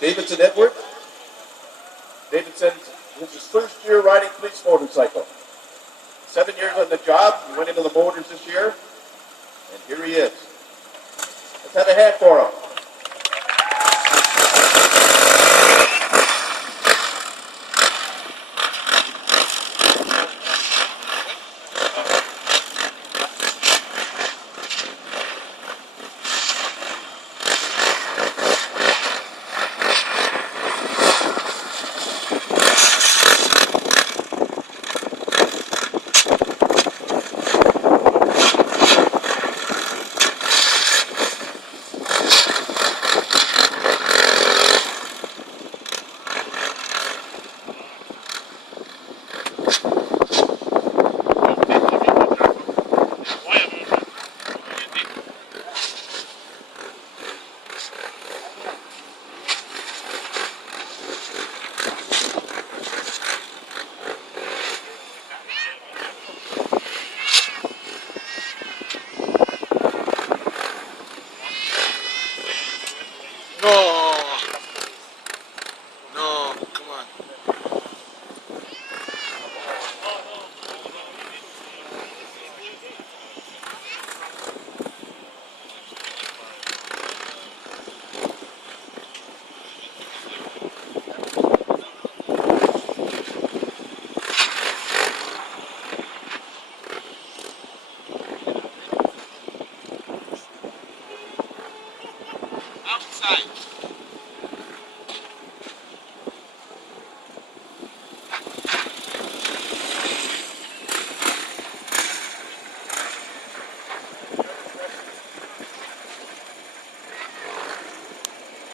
Davidson Edward. Davidson, this is his first year riding police motorcycle. 7 years on the job. He went into the motors this year. And here he is. Let's have a hand for him.